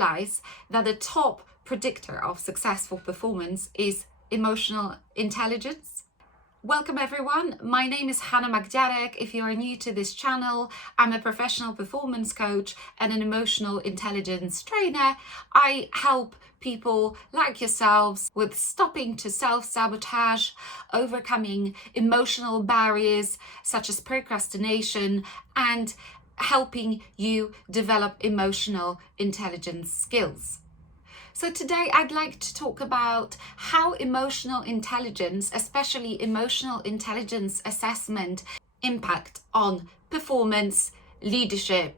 realize that the top predictor of successful performance is emotional intelligence. Welcome everyone, my name is Hannah Magdziarek. If you are new to this channel, I'm a professional performance coach and an emotional intelligence trainer. I help people like yourselves with stopping to self-sabotage, overcoming emotional barriers such as procrastination, and helping you develop emotional intelligence skills. So today I'd like to talk about how emotional intelligence, especially emotional intelligence assessment, impact on performance, leadership,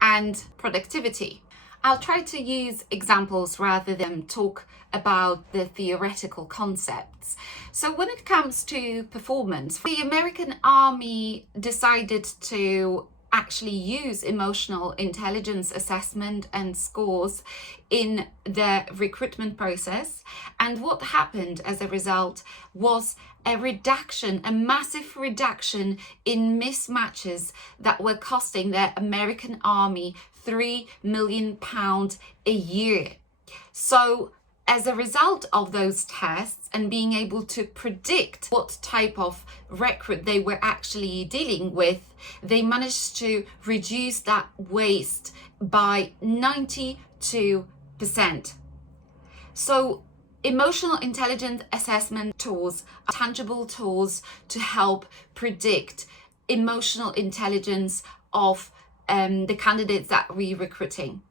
and productivity. I'll try to use examples rather than talk about the theoretical concepts. So when it comes to performance, the American Army decided to actually use emotional intelligence assessment and scores in the recruitment process. And what happened as a result was a massive reduction in mismatches that were costing the American Army £3 million a year. So as a result of those tests and being able to predict what type of recruit they were actually dealing with, they managed to reduce that waste by 92%. So emotional intelligence assessment tools are tangible tools to help predict emotional intelligence of the candidates that we're recruiting.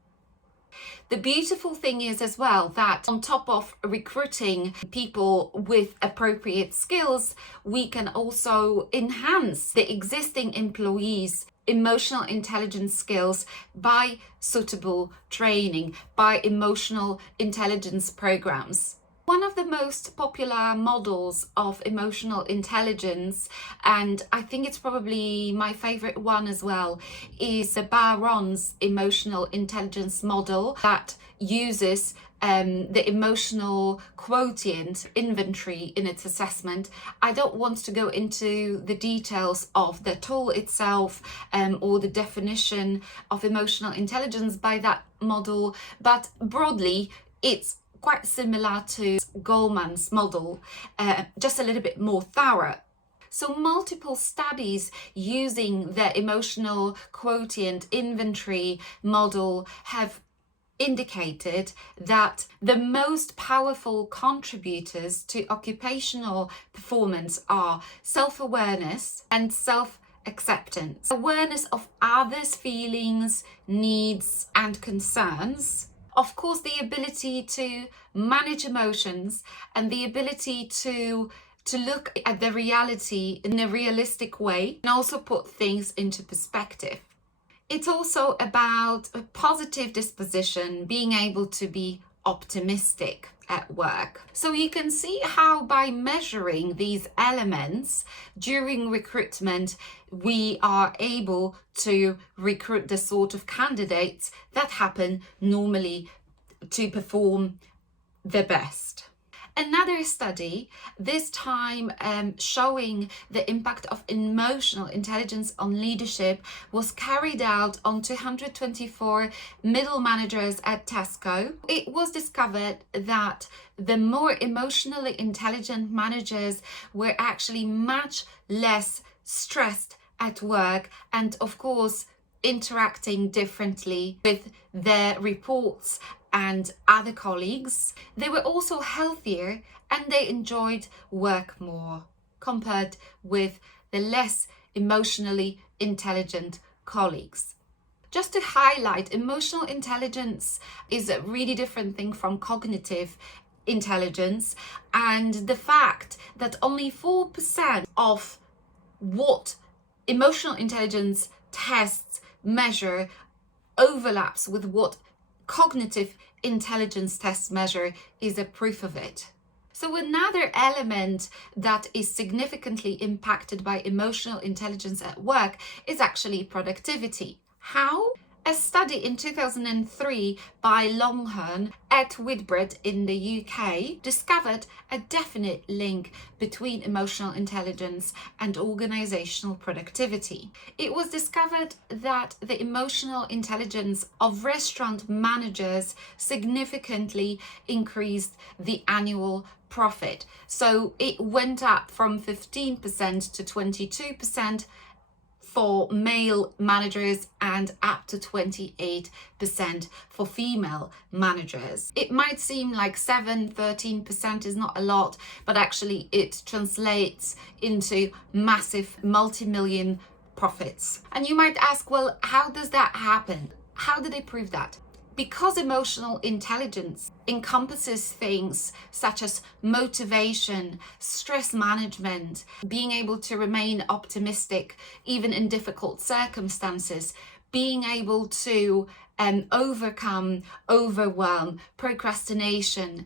The beautiful thing is as well that on top of recruiting people with appropriate skills, we can also enhance the existing employees' emotional intelligence skills by suitable training, by emotional intelligence programs. One of the most popular models of emotional intelligence, and I think it's probably my favorite one as well, is the Bharwaney's emotional intelligence model that uses the emotional quotient inventory in its assessment. I don't want to go into the details of the tool itself or the definition of emotional intelligence by that model, but broadly it's quite similar to Goleman's model, just a little bit more thorough. So multiple studies using the emotional quotient inventory model have indicated that the most powerful contributors to occupational performance are self-awareness and self-acceptance. Awareness of others' feelings, needs, and concerns. Of course, the ability to manage emotions and the ability to look at the reality in a realistic way and also put things into perspective. It's also about a positive disposition, being able to be optimistic at work. So you can see how by measuring these elements during recruitment, we are able to recruit the sort of candidates that happen normally to perform the best. Another study, this time showing the impact of emotional intelligence on leadership, was carried out on 224 middle managers at Tesco. It was discovered that the more emotionally intelligent managers were actually much less stressed at work and, of course, interacting differently with their reports and other colleagues. They were also healthier and they enjoyed work more compared with the less emotionally intelligent colleagues. Just to highlight, emotional intelligence is a really different thing from cognitive intelligence, and the fact that only 4% of what emotional intelligence tests measure overlaps with what cognitive intelligence tests measure is a proof of it. So another element that is significantly impacted by emotional intelligence at work is actually productivity. How? A study in 2003 by Longhorn at Whitbread in the UK discovered a definite link between emotional intelligence and organizational productivity. It was discovered that the emotional intelligence of restaurant managers significantly increased the annual profit. So it went up from 15% to 22% for male managers and up to 28% for female managers. It might seem like 13% is not a lot, but actually it translates into massive multi-million profits. And you might ask, well, how does that happen? How do they prove that? Because emotional intelligence encompasses things such as motivation, stress management, being able to remain optimistic even in difficult circumstances, being able to overcome overwhelm, procrastination,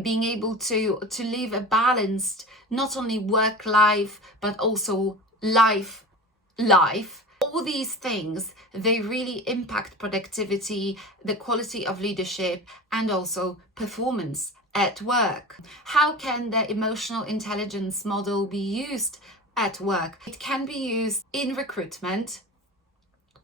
being able to live a balanced, not only work life, but also life. All these things, they really impact productivity, the quality of leadership, and also performance at work. How can the emotional intelligence model be used at work? It can be used in recruitment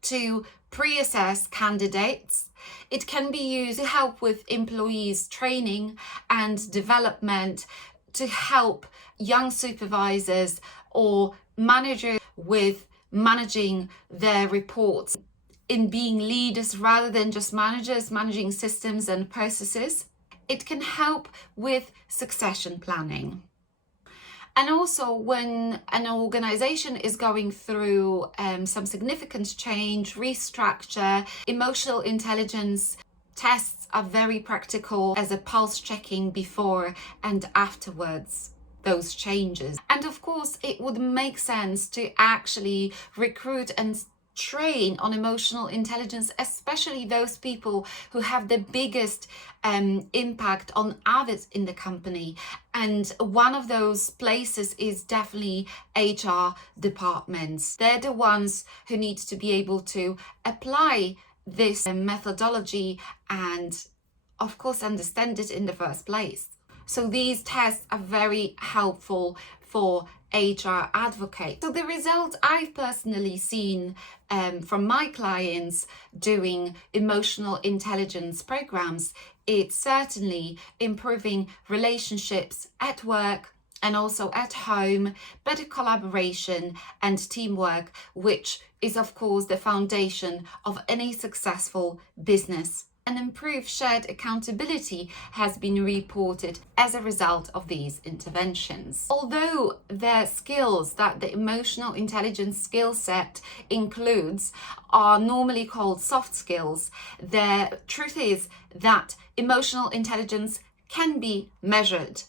to pre-assess candidates. It can be used to help with employees' training and development, to help young supervisors or managers with managing their reports, in being leaders rather than just managers, managing systems and processes. It can help with succession planning. And also when an organization is going through some significant change, restructure, emotional intelligence tests are very practical as a pulse checking before and afterwards those changes. And of course, it would make sense to actually recruit and train on emotional intelligence, especially those people who have the biggest impact on others in the company. And one of those places is definitely HR departments. They're the ones who need to be able to apply this methodology and, of course, understand it in the first place. So these tests are very helpful for HR advocates. So the results I've personally seen from my clients doing emotional intelligence programs, it's certainly improving relationships at work and also at home, better collaboration and teamwork, which is of course the foundation of any successful business. And improved shared accountability has been reported as a result of these interventions. Although the skills that the emotional intelligence skill set includes are normally called soft skills, the truth is that emotional intelligence can be measured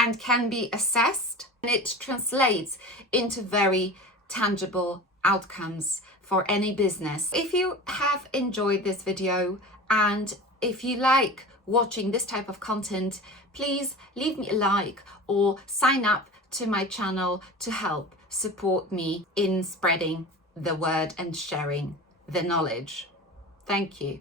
and can be assessed, and it translates into very tangible outcomes for any business. If you have enjoyed this video, and if you like watching this type of content, please leave me a like or sign up to my channel to help support me in spreading the word and sharing the knowledge. Thank you.